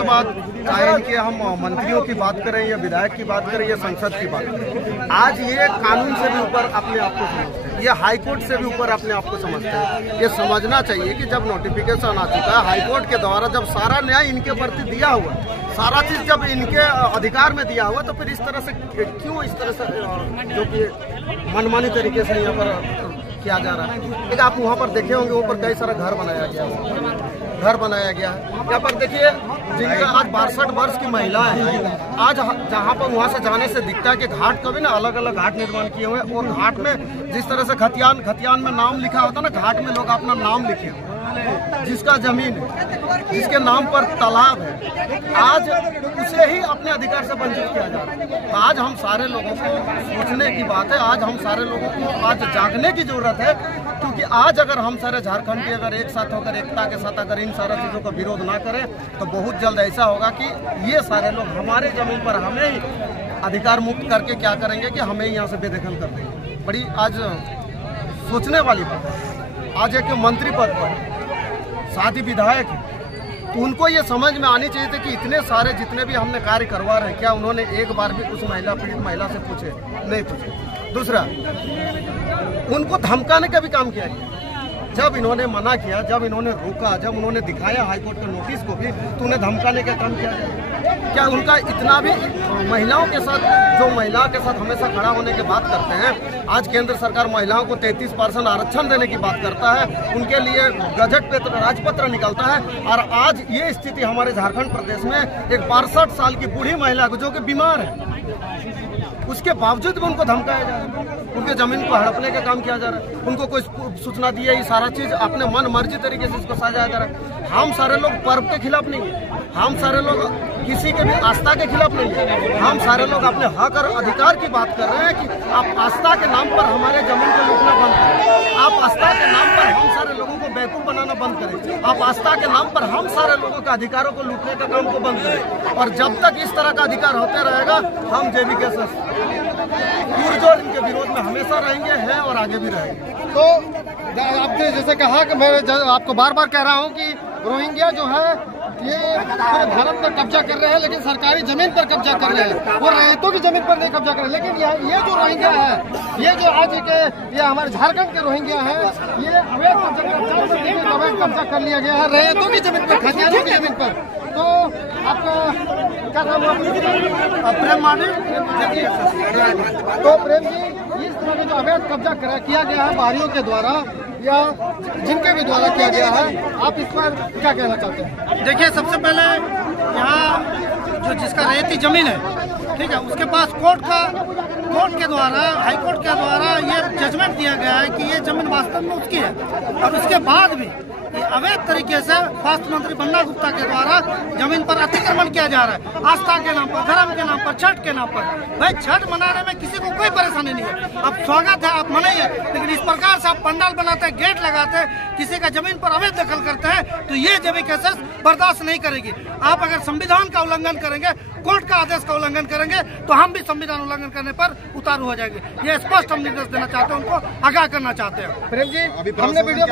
के बाद चाहे इनके हम मंत्रियों की बात करें या विधायक की बात करें या संसद की बात करें, आज ये कानून से भी ऊपर अपने आप को समझते हैं, ये हाईकोर्ट से भी ऊपर अपने आप को समझते हैं। ये समझना चाहिए कि जब नोटिफिकेशन आ चुका है हाईकोर्ट के द्वारा, जब सारा न्याय इनके प्रति दिया हुआ, सारा चीज जब इनके अधिकार में दिया हुआ, तो फिर इस तरह से क्यों, इस तरह से जो कि मनमानी तरीके से यहाँ पर किया जा रहा है। लेकिन आप वहाँ पर देखे होंगे, ऊपर कई सारा घर बनाया गया है, घर बनाया गया है। यहाँ पर देखिए, जिनका आज 62 वर्ष की महिला है, आज जहाँ पर वहाँ से जाने से दिखता है कि घाट का भी ना अलग अलग घाट निर्माण किए हुए हैं, और घाट में जिस तरह से खतियान में नाम लिखा होता है ना, घाट में लोग अपना नाम लिखे हुए, जिसका जमीन है, जिसके नाम पर तालाब है, आज उसे ही अपने अधिकार से वंचित किया जा रहा है। तो आज हम सारे लोगों को सोचने की बात है, आज हम सारे लोगों को आज जागने की जरूरत है, क्योंकि आज अगर हम सारे झारखंड के अगर एक साथ होकर, एकता के साथ अगर इन सारा चीज़ों का विरोध ना करें, तो बहुत जल्द ऐसा होगा कि ये सारे लोग हमारे जमीन पर हमें ही अधिकार मुक्त करके क्या करेंगे कि हमें यहाँ से बेदखल कर देंगे। बड़ी आज सोचने वाली बात है। आज एक मंत्री पद पर साथ ही विधायक है, तो उनको ये समझ में आनी चाहिए थी कि इतने सारे जितने भी हमने कार्य करवा रहे हैं, क्या उन्होंने एक बार भी उस पीड़ित महिला से पूछे? नहीं पूछे। दूसरा, उनको धमकाने का भी काम किया गया। जब इन्होंने मना किया, जब इन्होंने रोका, जब उन्होंने दिखाया हाईकोर्ट के नोटिस को भी, तो उन्हें धमकाने का काम किया गया। क्या उनका इतना भी महिलाओं के साथ, जो महिलाओं के साथ हमेशा खड़ा होने की बात करते हैं, आज केंद्र सरकार महिलाओं को 33% आरक्षण देने की बात करता है, उनके लिए गजट पे राजपत्र निकलता है, और आज ये स्थिति हमारे झारखंड प्रदेश में एक 62 साल की बूढ़ी महिला को, जो कि बीमार है, उसके बावजूद भी उनको धमकाया जा रहा है, उनके जमीन को हड़पने का काम किया जा रहा है, उनको कोई सूचना दी है, ये सारा चीज अपने मन मर्जी तरीके से इसको सजाया जा रहा है। हम सारे लोग पर्व के खिलाफ नहीं है, हम सारे लोग किसी के भी आस्था के खिलाफ नहीं है, हम सारे लोग अपने हक और अधिकार की बात कर रहे हैं कि आप आस्था के नाम पर हमारे जमीन को लूटना बंद करें, आप आस्था के नाम पर हम सारे लोगों को बेवकूफ बनाना बंद करें, आप आस्था के नाम पर हम सारे लोगों के अधिकारों को लूटने का काम को बंद करें। और जब तक इस तरह का अधिकार होते रहेगा, हम JVK पुरजोर इनके विरोध में हमेशा रहेंगे, हैं और आगे भी रहेंगे। तो आपने जैसे कहा कि मैं आपको बार बार कह रहा हूं कि रोहिंग्या जो है ये पूरे भारत पर कब्जा कर रहे हैं, लेकिन सरकारी जमीन पर कब्जा कर रहे हैं, वो रैयतों की जमीन पर नहीं कब्जा कर रहे हैं। लेकिन ये जो रोहिंग्या है, ये जो आज के ये हमारे झारखंड के रोहिंग्या है, ये अवैध कब्जा कर लिया गया है रैयतों की जमीन पर, खतियानों की जमीन पर। तो आपका क्या नाम है? प्रेम माने। तो प्रेम जी, इस तरह का जो अवैध कब्जा किया गया है बाहरियों के द्वारा या जिनके भी द्वारा किया गया है, आप इस पर क्या कहना चाहते हैं? देखिए, सबसे पहले यहाँ जो जिसका रैयती जमीन है, ठीक है, उसके पास कोर्ट के द्वारा, हाईकोर्ट के द्वारा ये जजमेंट दिया गया है कि ये जमीन वास्तव में उसकी है, और उसके बाद भी ये अवैध तरीके से स्वास्थ्य मंत्री बन्ना गुप्ता के द्वारा जमीन पर अतिक्रमण किया जा रहा है, आस्था के नाम पर, धर्म के नाम पर, छठ के नाम पर। भाई, छठ मनाने में किसी को कोई परेशानी नहीं है, आप स्वागत है, आप मनाइए, लेकिन इस प्रकार से आप पंडाल बनाते हैं, गेट लगाते हैं, किसी का जमीन पर अवैध दखल करते हैं, तो ये JVK बर्दाश्त नहीं करेगी। आप अगर संविधान का उल्लंघन करेंगे, कोर्ट का आदेश का उल्लंघन करेंगे, तो हम भी संविधान उल्लंघन करने पर उतारू हो जाएंगे। ये स्पष्ट हम निर्देश देना चाहते हैं, उनको आगाह करना चाहते हैं। प्रेम जी, हमने वीडियो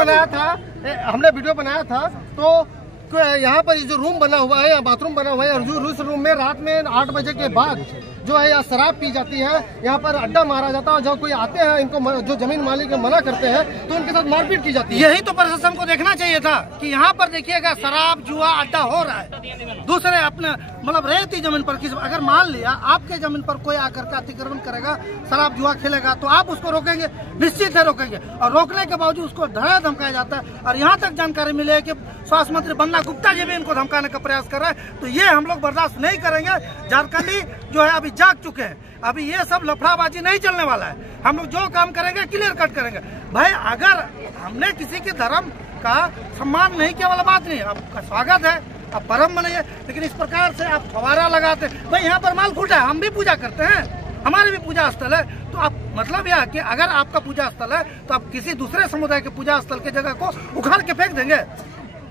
बनाया था, तो यहाँ पर जो रूम बना हुआ है या बाथरूम बना हुआ है, उस रूम में रात में 8 बजे के बाद जो है यहाँ शराब पी जाती है, यहाँ पर अड्डा मारा जाता है, और जब कोई आते हैं इनको जो जमीन मालिक मना करते हैं तो उनके साथ मारपीट की जाती है। यही तो प्रशासन को देखना चाहिए था कि यहाँ पर देखिएगा शराब जुआ अड्डा हो रहा है, दूसरे अपने मतलब रैयती जमीन पर। अगर मान लिया आपके जमीन पर कोई आकर के अतिक्रमण करेगा, शराब जुआ खेलेगा, तो आप उसको रोकेंगे? निश्चित है रोकेंगे, और रोकने के बावजूद उसको डराया धमकाया जाता है। और यहाँ तक जानकारी मिली है कि स्वास्थ्य मंत्री बन्ना गुप्ता जी भी इनको धमकाने का प्रयास कर रहे हैं, तो ये हम लोग बर्दाश्त नहीं करेंगे। झारखंडी जो है अभी जाग चुके हैं, अभी ये सब लफड़ाबाजी नहीं चलने वाला है। हम लोग जो काम करेंगे क्लियर कट करेंगे। भाई, अगर हमने किसी के धर्म का सम्मान नहीं किया वाला बात नहीं है, आपका स्वागत है, आप पर्व मनाइए, लेकिन इस प्रकार से आप फवारा लगाते, भाई यहाँ पर माल फूटा है, हम भी पूजा करते हैं, हमारे भी पूजा स्थल है, तो आप मतलब यह कि अगर आपका पूजा स्थल है तो आप किसी दूसरे समुदाय के पूजा स्थल की जगह को उखाड़ के फेंक देंगे?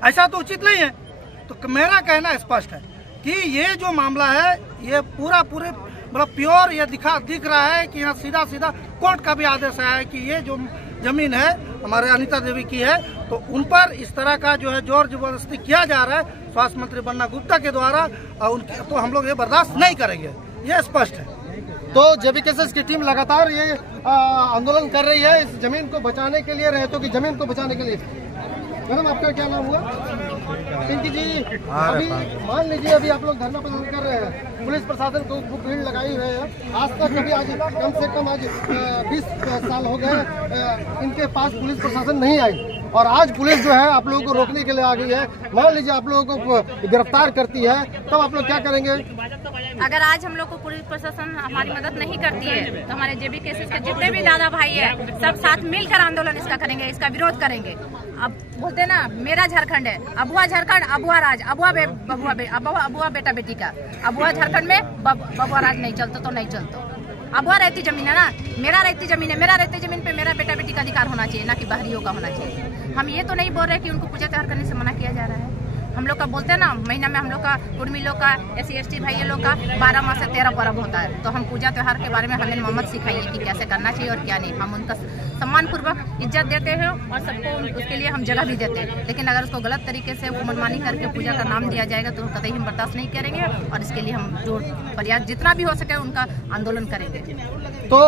ऐसा तो उचित नहीं है। तो मेरा कहना स्पष्ट है कि ये जो मामला है, ये पूरे मतलब प्योर ये दिख रहा है कि यहाँ सीधा कोर्ट का भी आदेश आया है कि ये जो जमीन है हमारे अनिता देवी की है, तो उन पर इस तरह का जो है जोर जबरदस्ती किया जा रहा है स्वास्थ्य मंत्री बन्ना गुप्ता के द्वारा, उनके तो हम लोग ये बर्दाश्त नहीं करेंगे, ये स्पष्ट है। तो जेबीकेएसएस की टीम लगातार ये आंदोलन कर रही है इस जमीन को बचाने के लिए, रैयतों की जमीन को बचाने के लिए। मैडम आपका क्या नाम हुआ? पिंकी जी, अभी मान लीजिए अभी आप लोग धरना प्रदर्शन कर रहे हैं, पुलिस प्रशासन को भीड़ लगाई हुई है, आज तक कभी आज कम से कम आज 20 साल हो गए इनके पास पुलिस प्रशासन नहीं आई, और आज पुलिस जो है आप लोगों को रोकने के लिए आ गई है। मान लीजिए आप लोगों को गिरफ्तार करती है, तब आप लोग क्या करेंगे? अगर आज हम लोग को पुलिस प्रशासन हमारी मदद नहीं करती है तो हमारे जेबीकेएसएस के जितने भी दादा भाई है सब साथ मिलकर आंदोलन इसका करेंगे, इसका विरोध करेंगे। अब बोलते ना मेरा झारखंड है, अबुआ झारखंड, अबुआ राज, अबुआ बेटा बेटी का, अबुआ झारखंड में बबुआ राज नहीं चलता तो नहीं चलता। अबुआ रहती जमीन है ना, मेरा रहती जमीन है, मेरा रहती जमीन पे मेरा बेटा बेटी का अधिकार होना चाहिए, ना कि बाहरियों का होना चाहिए। हम ये तो नहीं बोल रहे कि उनको पूजा त्योहार करने से मना किया जा रहा है। हम लोग का बोलते हैं ना महीना में हम लोग का कुर्मी लोग का SC/ST भाई लोग का 12 माह से 13 पर्व होता है, तो हम पूजा त्योहार के बारे में हमें मोहम्मद सिखाइए कि कैसे करना चाहिए और क्या नहीं। हम उनका सम्मान पूर्वक इज्जत देते हैं और सबको उसके लिए हम जगह भी देते हैं, लेकिन अगर उसको गलत तरीके से वो मनमानी करके पूजा का नाम दिया जाएगा तो कतई हम बर्दाश्त नहीं करेंगे और इसके लिए हम जो प्रयास जितना भी हो सके उनका आंदोलन करेंगे। तो